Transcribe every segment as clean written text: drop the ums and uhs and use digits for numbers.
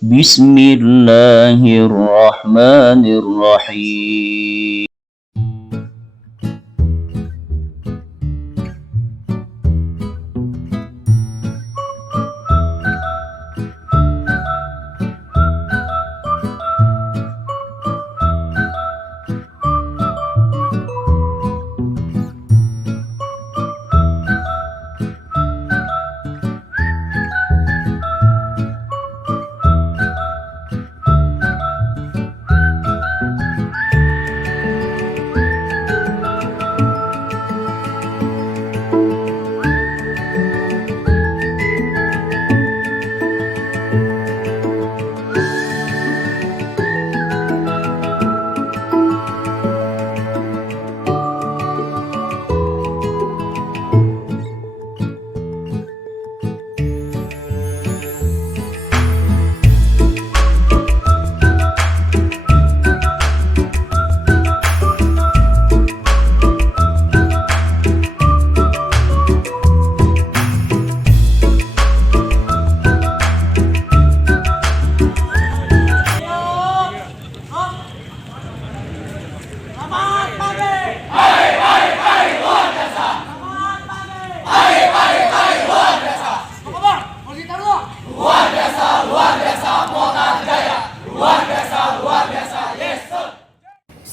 بسم الله الرحمن الرحيم.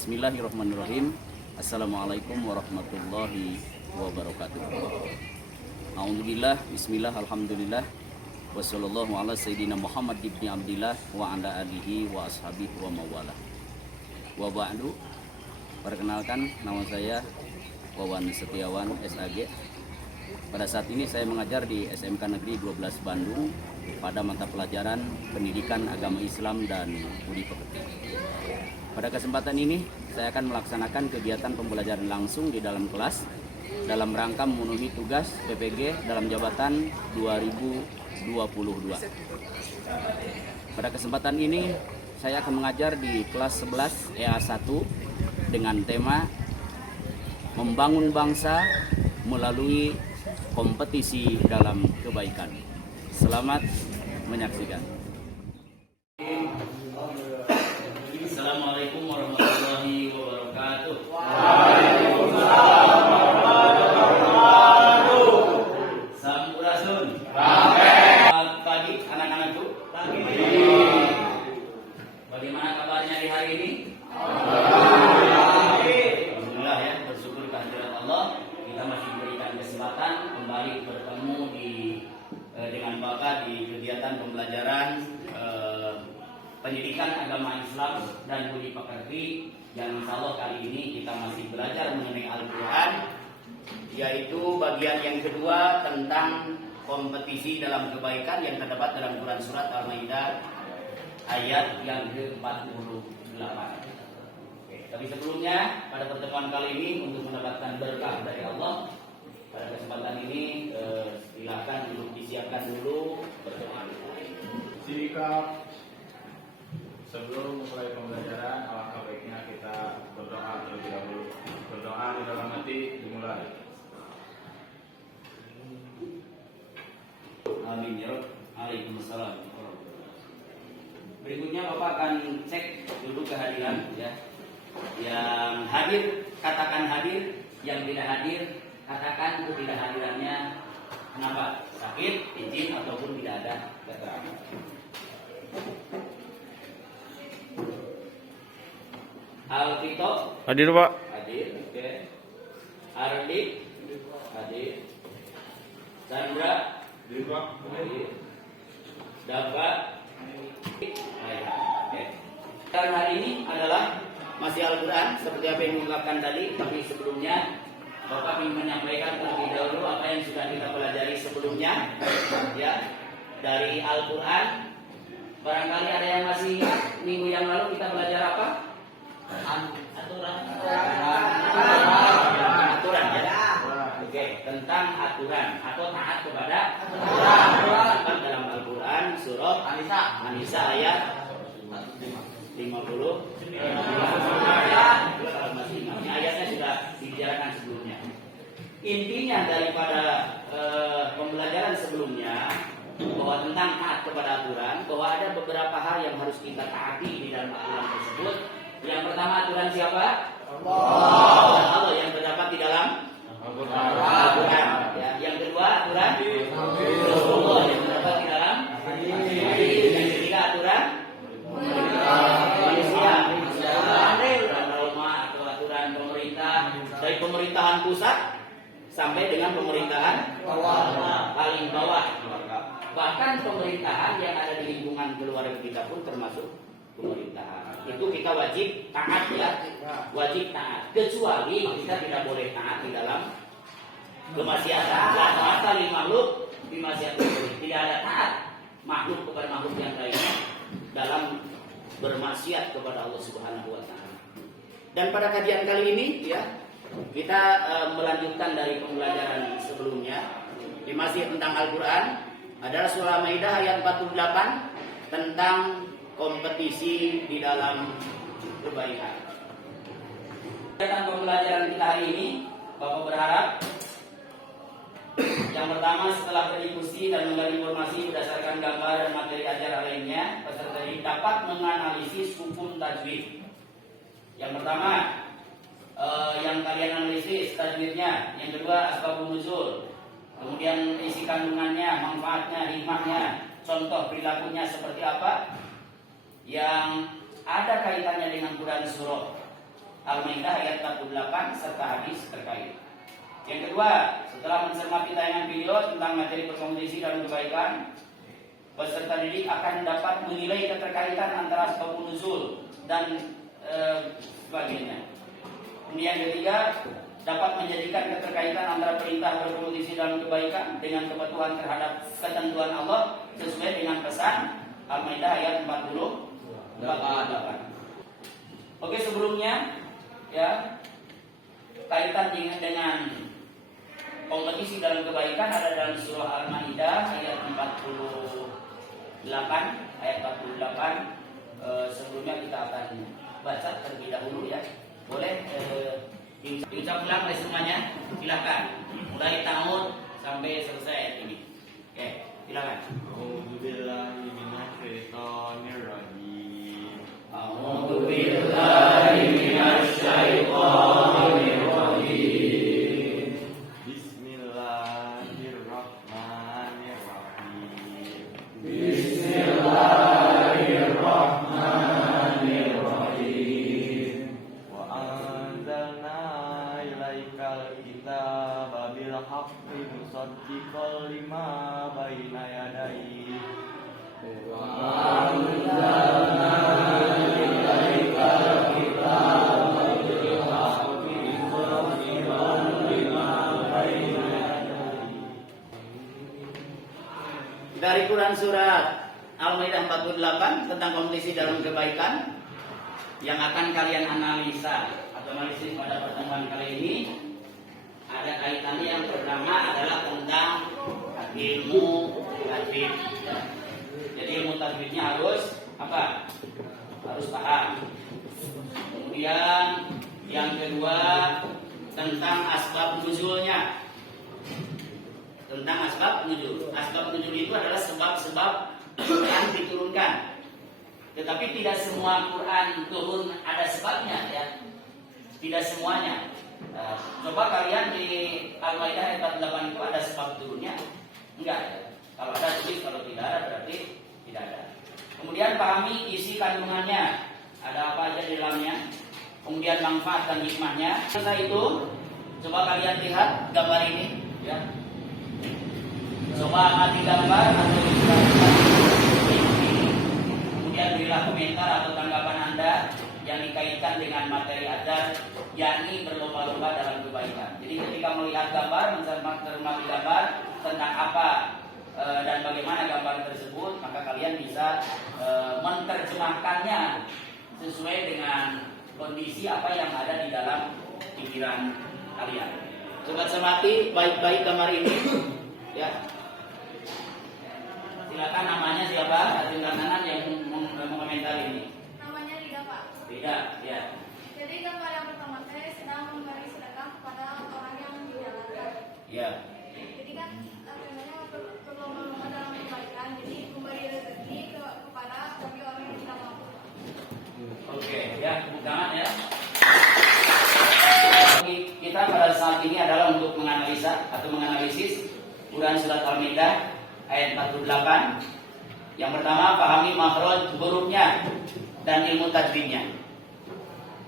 Bismillahirrahmanirrahim. Assalamualaikum warahmatullahi wabarakatuh. A'udzubillah, bismillah, alhamdulillah, wassallallahu ala sayyidina Muhammad ibni Abdillah wa ala alihi wa ashabihi wa mawala. Wa ba'du. Perkenalkan, nama saya Wawan Setiawan SAG. Pada saat ini saya mengajar di SMK Negeri 12 Bandung pada mata pelajaran Pendidikan Agama Islam dan Budi Pekerti. Pada kesempatan ini, saya akan melaksanakan kegiatan pembelajaran langsung di dalam kelas dalam rangka memenuhi tugas PPG dalam jabatan 2022. Pada kesempatan ini, saya akan mengajar di kelas 11 EA1 dengan tema Membangun Bangsa Melalui Kompetisi Dalam Kebaikan. Selamat menyaksikan. Assalamualaikum warahmatullahi wabarakatuh. Waalaikumsalam warahmatullahi wabarakatuh. Sampurasun. Selamat pagi anak-anakku. Pagi. Bagaimana kabarnya di hari ini? Alhamdulillah ya, bersyukur kehadirat Allah. Kita masih diberikan kesempatan kembali bertemu dengan Bapak di kegiatan pembelajaran Pendidikan Agama Islam dan Budi Pekerti, yang insya Allah kali ini kita masih belajar mengenai Al-Quran, yaitu bagian yang kedua tentang kompetisi dalam kebaikan yang terdapat dalam Quran Surat Al-Maidah ayat yang ke-48. Tapi sebelumnya, pada pertemuan kali ini untuk mendapatkan berkah dari Allah, pada kesempatan ini silakan untuk disiapkan dulu berdoa. Sikap sebelum mulai pembelajaran, alangkah baiknya kita berdoa terlebih dahulu. Berdoa di dalam hati dimulai. Amin ya Rabb. Waalaikumsalam. Berikutnya Bapak akan cek dulu kehadiran ya. Yang hadir katakan hadir, yang tidak hadir katakan ketidakhadirannya kenapa? Sakit, izin ataupun tidak ada keterangan. Alvito Hadir Pak. hadir, oke. Ardi hadir. Sandra Hadir Pak. hadir. Dapat oke. Karena hari ini adalah masih Al-Quran seperti apa yang diungkapkan tadi, tapi sebelumnya Bapak ingin menyampaikan terlebih dahulu apa yang sudah kita pelajari sebelumnya ya dari Al-Quran. Barangkali ada yang masih ingat minggu yang lalu kita belajar apa? Aturan ya. Oke, tentang aturan atau taat kepada aturan dalam Al-Quran surat An-Nisa ayat 50. Kalau masih ingat, ayatnya sudah dibicarakan sebelumnya. Intinya daripada pembelajaran sebelumnya bahwa tentang taat kepada aturan, bahwa ada beberapa hal yang harus kita taati di dalam aturan tersebut. Yang pertama aturan siapa? Allah yang terdapat di dalam Al-Quran. Ya. Yang kedua aturan Rasulullah yang terdapat di dalam hadis. Yang ketiga aturan manusia, aturan Roma atau aturan pemerintah, dari pemerintahan pusat sampai dengan pemerintahan paling bawah. Bahkan pemerintahan yang ada di lingkungan keluarga kita pun termasuk pemerintahan. Itu kita wajib taat ya, wajib taat. Kecuali kita tidak boleh taat di dalam kemaksiatan. La ta'ata lil makhluk fi maksiatil. Tidak ada taat makhluk kepada makhluk yang lainnya dalam bermaksiat kepada Allah Subhanahu wa taala. Dan pada kajian kali ini ya, kita melanjutkan dari pembelajaran sebelumnya. Di masih tentang Al-Qur'an adalah surah Maidah ayat 48 tentang kompetisi di dalam kebaikan. Tentang pembelajaran kita hari ini, Bapak berharap yang pertama setelah berdiskusi dan menggali informasi berdasarkan gambar dan materi ajar lainnya, peserta ini dapat menganalisis hukum tajwid. Yang pertama, yang kalian analisis tajwidnya. Yang kedua, asbabun nuzul. Kemudian isi kandungannya, manfaatnya, hikmahnya, contoh perilakunya seperti apa yang ada kaitannya dengan Quran surah Al-Maidah ayat 48 serta hadis terkait. Yang kedua, setelah mencermati tayangan video tentang materi berkompetisi dalam kebaikan, peserta didik akan dapat menilai keterkaitan antara asbabun nuzul dan sebagainya. Kemudian ketiga, dapat menjadikan keterkaitan antara perintah berkompetisi dalam kebaikan dengan kepatuhan terhadap ketentuan Allah sesuai dengan pesan Al-Maidah ayat 48. Oke, sebelumnya ya, kaitan dengan kompetisi dalam kebaikan ada dalam surah Al-Maidah ayat 48 ayat 48. Sebelumnya kita akan baca terlebih dahulu ya. Boleh diucap ulang oleh semuanya, silakan. Mulai ta'ud sampai selesai ayat ini. Oke, silakan. A'udzubillahi minasyaitonirrajim. A'udzubillahi minasyaitonirrajim. Bismillahirrahmanirrahim. Bismillahirrahmanirrahim. Wa anzalna ilaikal kitaba bil haqqi musaddiqan lima baina yadayhi. Dari Quran surat Al-Maidah 48 tentang kompetisi dalam kebaikan yang akan kalian analisa atau analisis pada pertemuan kali ini, ada kaitannya. Yang pertama adalah tentang ilmu tajwid. Jadi ilmu tajwidnya harus apa? Harus paham. Kemudian yang kedua tentang asbab nuzulnya. Tentang asbab nuzul. Asbab nuzul itu adalah sebab-sebab Quran diturunkan. Tetapi tidak semua Quran turun ada sebabnya ya. Tidak semuanya. Coba kalian di Al-Maidah ayat 48 itu ada sebab turunnya? Enggak ya. Kalau ada tulis, kalau tidak ada berarti tidak ada. Kemudian pahami isi kandungannya. Ada apa aja di dalamnya. Kemudian manfaat dan hikmahnya. Setelah itu, coba kalian lihat gambar ini ya. Coba amati gambar atau kemudian berilah komentar atau tanggapan Anda yang dikaitkan dengan materi ajar, yakni berlomba-lomba dalam kebaikan. Jadi ketika melihat gambar, mencermati gambar tentang apa dan bagaimana gambar tersebut, maka kalian bisa menerjemahkannya sesuai dengan kondisi apa yang ada di dalam pikiran kalian. Coba cermati baik-baik gambar ini ya. Silakan, namanya siapa? Tingkat kanan yang mengomentari ini. Namanya Rida, Pak. Rida, ya. Jadi gambar yang pertama saya sedang memberi sedekah kepada orang yang dijalankan. Ya. Jadi kan temanya berlomba-lomba dalam kebaikan. Jadi Ya, tepuk tangan ya. Kita pada saat ini adalah untuk menganalisa atau menganalisis Quran Surat Al-Maidah ayat 48. Yang pertama, pahami makhraj hurufnya dan ilmu tajwidnya.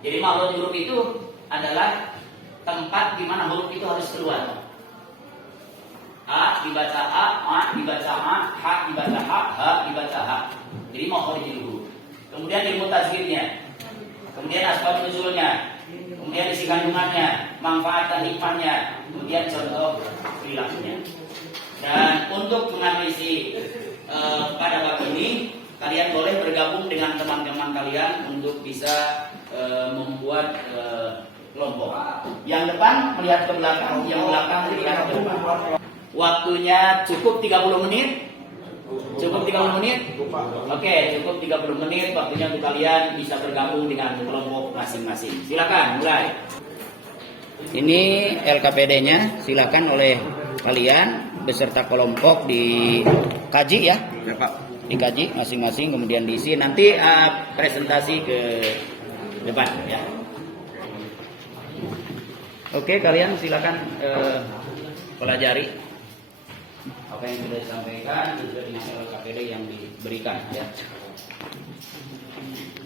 Jadi makhraj huruf itu adalah tempat di mana huruf itu harus keluar. A dibaca A dibaca A, ha dibaca ha dibaca ha. Jadi makhraj huruf. Kemudian ilmu tajwidnya, kemudian asbab nuzulnya, kemudian isi kandungannya, manfaat dan hikmahnya, kemudian contoh perilakunya. Dan untuk menganalisis pada bab ini, kalian boleh bergabung dengan teman-teman kalian untuk bisa membuat kelompok. Yang depan melihat ke belakang, yang belakang melihat ke depan. Waktunya cukup 30 menit. Cukup 30 menit? Oke, cukup 30 menit waktunya untuk kalian bisa bergabung dengan kelompok masing-masing. Silakan mulai. Ini LKPD-nya, silakan oleh kalian beserta kelompok dikaji ya. Ya Pak. Dikaji masing-masing kemudian diisi, nanti presentasi ke depan ya. Oke, kalian silakan pelajari apa yang sudah disampaikan juga dengan LKPD yang diberikan ya.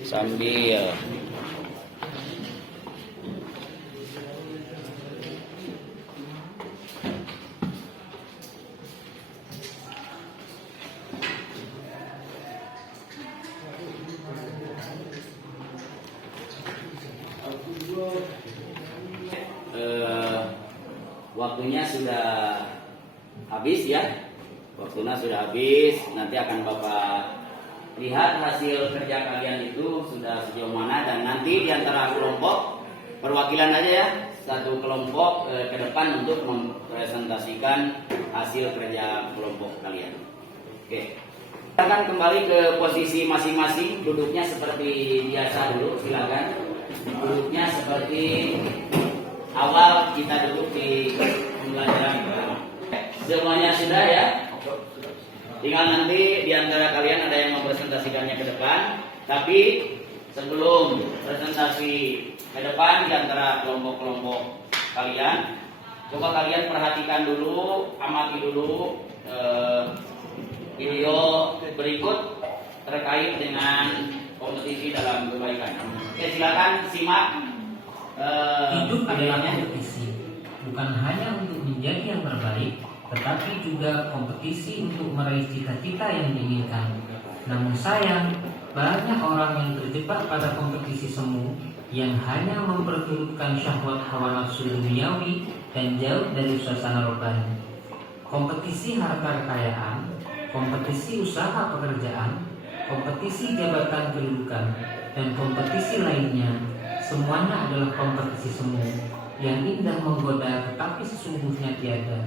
Sambil waktunya sudah habis ya. Waktunya sudah habis. Nanti akan Bapak lihat hasil kerja kalian itu sudah sejauh mana, dan nanti di antara kelompok perwakilan aja ya, satu kelompok ke depan untuk mempresentasikan hasil kerja kelompok kalian. Oke. Kita akan kembali ke posisi masing-masing, duduknya seperti biasa dulu, silakan. Duduknya seperti awal kita duduk di pembelajaran. Semuanya sudah ya? Tinggal nanti di antara kalian ada yang mempresentasikannya ke depan. Tapi sebelum presentasi ke depan di antara kelompok-kelompok kalian, coba kalian perhatikan dulu, amati dulu video berikut terkait dengan kompetisi dalam kebaikan. Oke, silakan simak. Hidup adalah kompetisi, bukan hanya untuk menjadi yang terbaik, tetapi juga kompetisi untuk meraih cita-cita yang diinginkan. Namun sayang, banyak orang yang terjebak pada kompetisi semu yang hanya memperturutkan syahwat hawa nafsu duniawi dan jauh dari suasana rohani. Kompetisi harta kekayaan, kompetisi usaha pekerjaan, kompetisi jabatan kedudukan, dan kompetisi lainnya, semuanya adalah kompetisi semu yang indah menggoda tetapi sesungguhnya tiada.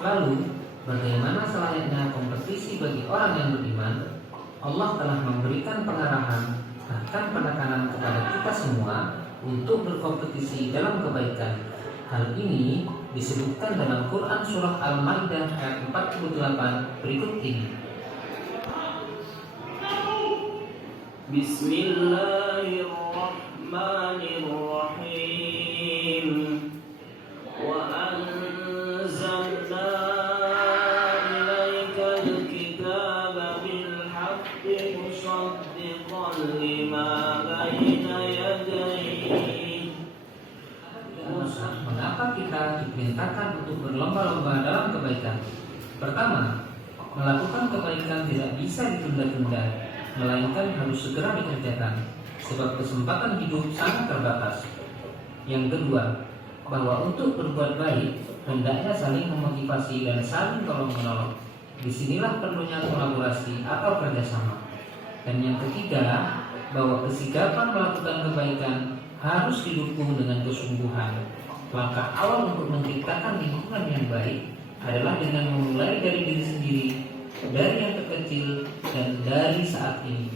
Lalu, bagaimana selayaknya kompetisi bagi orang yang beriman? Allah telah memberikan pengarahan, bahkan penekanan kepada kita semua untuk berkompetisi dalam kebaikan. Hal ini disebutkan dalam Quran Surah Al-Maidah ayat 48 berikut ini. Bismillahirrahmanirrahim. Wa anzalna ilaikal kitaba bil haqqi musaddiqan lima baina yadayhi. Mengapa kita diperintahkan untuk berlomba-lomba dalam kebaikan? Pertama, melakukan kebaikan tidak bisa ditunda-tunda, melainkan harus segera dikerjakan, sebab kesempatan hidup sangat terbatas. Yang kedua, bahwa untuk berbuat baik hendaknya saling memotivasi dan saling tolong-menolong. Disinilah perlunya kolaborasi atau kerjasama. Dan yang ketiga, bahwa kesigapan melakukan kebaikan harus didukung dengan kesungguhan. Langkah awal untuk menciptakan lingkungan yang baik adalah dengan memulai dari diri sendiri, dari yang terkecil, dan dari saat ini.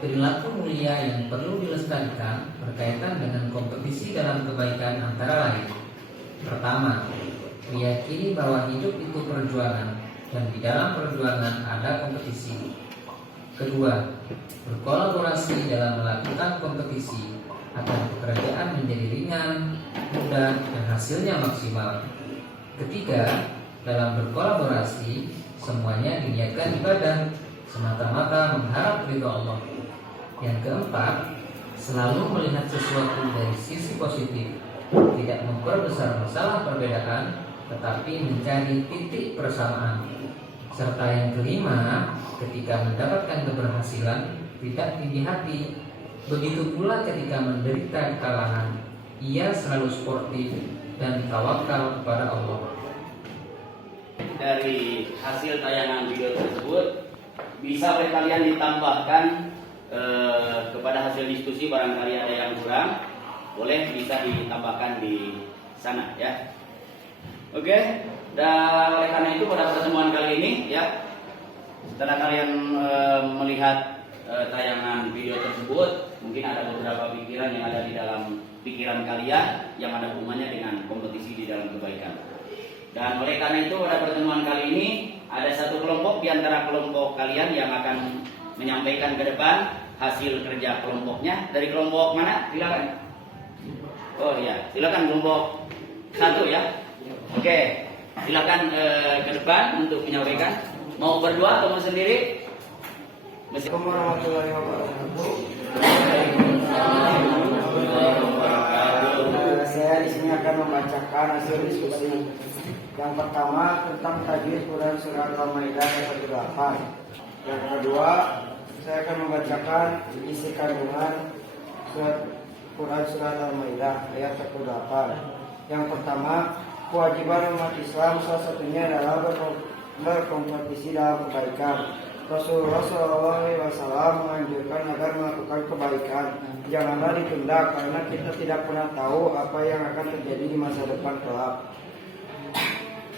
Perilaku mulia yang perlu dilestarikan berkaitan dengan kompetisi dalam kebaikan antara lain. Pertama, meyakini bahwa hidup itu perjuangan, dan di dalam perjuangan ada kompetisi. Kedua, berkolaborasi dalam melakukan kompetisi agar pekerjaan menjadi ringan, mudah, dan hasilnya maksimal. Ketiga, dalam berkolaborasi semuanya diniatkan ibadah semata-mata mengharap ridho Allah. Yang keempat, selalu melihat sesuatu dari sisi positif, tidak memperbesar masalah perbedaan, tetapi mencari titik persamaan. Serta yang kelima, ketika mendapatkan keberhasilan, tidak tinggi hati. Begitu pula ketika menderita kekalahan, ia selalu sportif dan tawakal kepada Allah. Dari hasil tayangan video tersebut bisa oleh kalian ditambahkan kepada hasil diskusi, barangkali ada yang kurang, boleh bisa ditambahkan di sana ya. Oke, dan oleh karena itu pada pertemuan kali ini ya, setelah kalian melihat tayangan video tersebut, mungkin ada beberapa pikiran yang ada di dalam pikiran kalian yang ada hubungannya dengan kompetisi di dalam kebaikan. Dan oleh karena itu pada pertemuan kali ini ada satu kelompok di antara kelompok kalian yang akan menyampaikan ke depan hasil kerja kelompoknya. Dari kelompok mana? Silakan. Oh iya, silakan kelompok 1 ya. Oke, silakan ke depan untuk menyampaikan. Mau berdua atau mau sendiri? Assalamualaikum warahmatullahi wabarakatuh. Saya di sini akan membacakan hasil diskusi. Yang pertama tentang tajwid Quran surat Al-Maidah ayat 108. Yang kedua, saya akan membacakan isi kandungan surat Quran surat Al-Maidah ayat 108. Yang pertama, kewajiban umat Islam salah satunya adalah berkompetisi dalam kebaikan. Rasulullah SAW menganjurkan agar melakukan kebaikan. Janganlah ditunda karena kita tidak pernah tahu apa yang akan terjadi di masa depan kelak.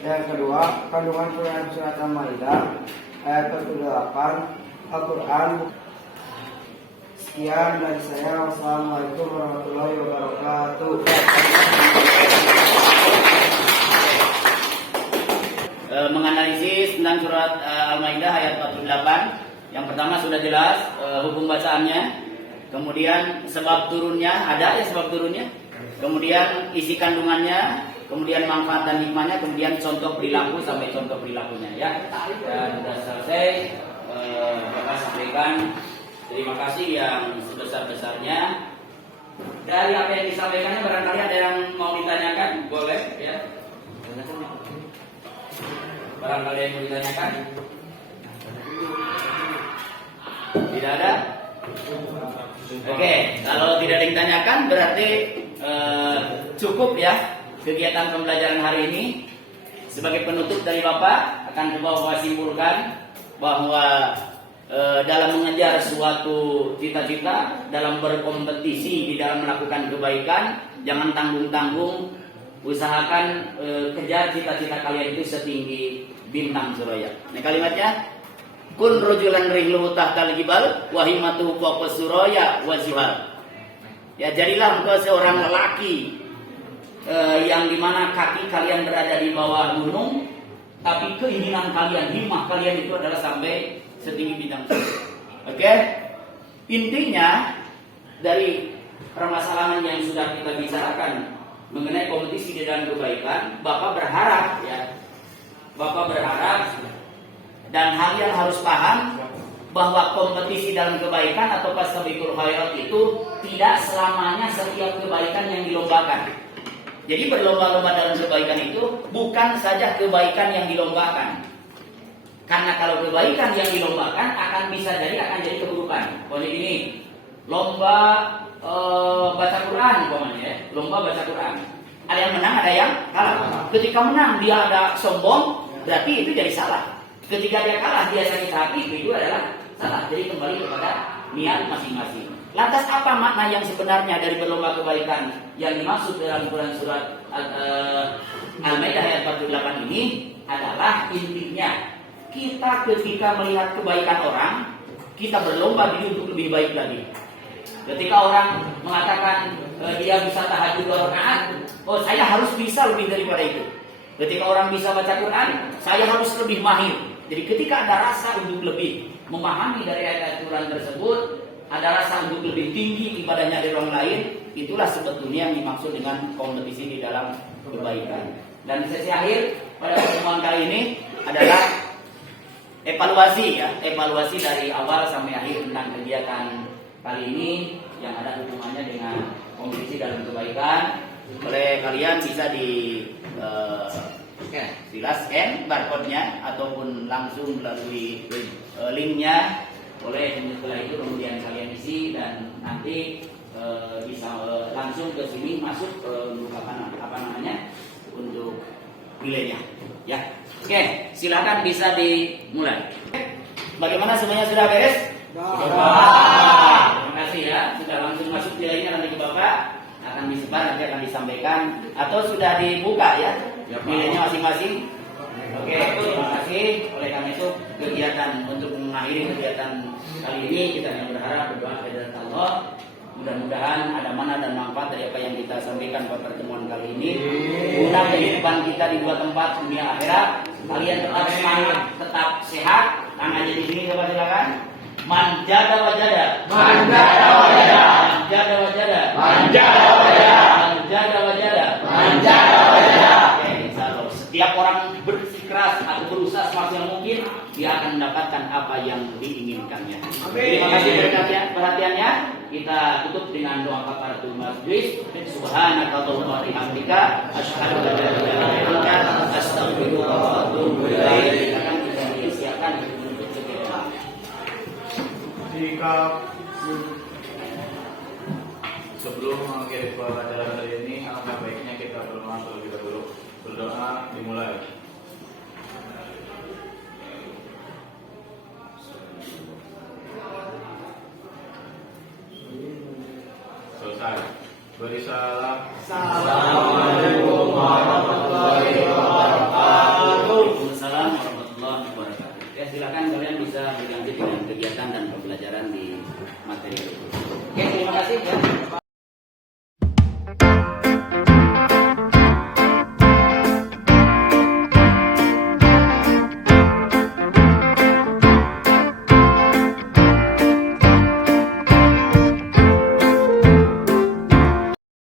Yang kedua, kandungan Quran surat Al-Maidah ayat 48 Al-Quran. Sekian dari saya. Wassalamualaikum warahmatullahi wabarakatuh. Menganalisis tentang surat Al-Maidah ayat 48. Yang pertama sudah jelas hukum bacaannya. Kemudian sebab turunnya, ada ya sebab turunnya. Kemudian isi kandungannya, kemudian manfaat dan hikmahnya, kemudian contoh perilaku sampai contoh perilakunya ya. Dan sudah selesai Bapak sampaikan. Terima kasih yang sebesar-besarnya. Dari apa yang disampaikannya barangkali ada yang mau ditanyakan, boleh ya. Barangkali yang mau ditanyakan? Tidak ada? Oke, kalau tidak ada yang ditanyakan berarti cukup ya kegiatan pembelajaran hari ini. Sebagai penutup dari Bapak akan coba simpulkan bahwa dalam mengejar suatu cita-cita, dalam berkompetisi di dalam melakukan kebaikan, jangan tanggung-tanggung, usahakan kejar cita-cita kalian itu setinggi bintang suraya. Ini kalimatnya, kun rojulan rihluhu tahtal jibal wa himmatuhu fawqa suraya wa zuhal. Ya, jadilah engkau seorang lelaki yang dimana kaki kalian berada di bawah gunung, tapi keinginan kalian, himmah kalian itu adalah sampai setinggi bintang. Oke? Intinya dari permasalahan yang sudah kita bicarakan mengenai kompetisi di dalam kebaikan, Bapak berharap ya, Bapak berharap dan kalian harus paham bahwa kompetisi dalam kebaikan atau fastabiqul khairat itu tidak selamanya setiap kebaikan yang dilombakan. Jadi berlomba-lomba dalam kebaikan itu bukan saja kebaikan yang dilombakan. Karena kalau kebaikan yang dilombakan akan jadi keburukan. Kalau ini lomba baca Quran umpamanya ya, lomba baca Quran. Ada yang menang, ada yang kalah. Ketika menang dia ada sombong, berarti itu jadi salah. Ketika dia kalah dia sakit hati, itu adalah salah. Jadi kembali kepada niat masing-masing. Lantas apa makna yang sebenarnya dari berlomba kebaikan yang dimaksud dalam Quran surat Al-Maidah ayat 48 ini adalah intinya kita ketika melihat kebaikan orang, kita berlomba diri untuk lebih baik lagi. Ketika orang mengatakan dia bisa tahajud 2 rakaat, oh saya harus bisa lebih daripada itu. Ketika orang bisa baca Quran, saya harus lebih mahir. Jadi ketika ada rasa untuk lebih, memahami dari ayat Quran tersebut, ada rasa untuk lebih tinggi ibadahnya dari orang lain, itulah sebetulnya yang dimaksud dengan kompetisi di dalam kebaikan. Dan sesi akhir pada pertemuan kali ini adalah evaluasi dari awal sampai akhir tentang kegiatan kali ini yang ada hubungannya dengan kompetisi dalam kebaikan. Oleh kalian bisa scan barcode-nya ataupun langsung melalui linknya. Boleh, setelah itu kemudian kalian isi dan nanti bisa langsung ke sini masuk untuk untuk nilainya. Ya, oke, silakan bisa dimulai. Bagaimana semuanya sudah beres? Terima kasih ya, sudah langsung masuk nilainya nanti ke Bapak akan disebar, nanti akan disampaikan atau sudah dibuka ya nilainya masing-masing. Oke, terima kasih. Oleh karena itu kegiatan untuk mengakhiri kegiatan kali ini kita hanya berharap berdoa kepada Allah. Mudah-mudahan ada manfaat dan manfaat dari apa yang kita sampaikan pada pertemuan kali ini. Guna kehidupan kita di dua tempat, dunia akhirat. Kalian tetap semangat, tetap sehat. Tangannya di sini coba silakan. Manjada wajada. Manjada wajada. Manjada wajada. Manjada wajada. Manjada wajada. Manjada wajada. Oke, insyaallah setiap orang bersikeras atau berusaha semaksimal mungkin, dia akan mendapatkan apa yang diinginkannya. Terima kasih perhatiannya. Kita tutup dengan doa kafaratul majlis. Subhanakallahumma wa bihamdika asyhadu an la ilaha illa anta astaghfiruka wa atubu ilaik. Akan kita disiapkan untuk kegiatan. Jika sebelum mengakhiri pelajaran hari ini, alangkah baiknya kita berdoa terlebih dahulu. Berdoa dimulai. Selesai. Beri salam.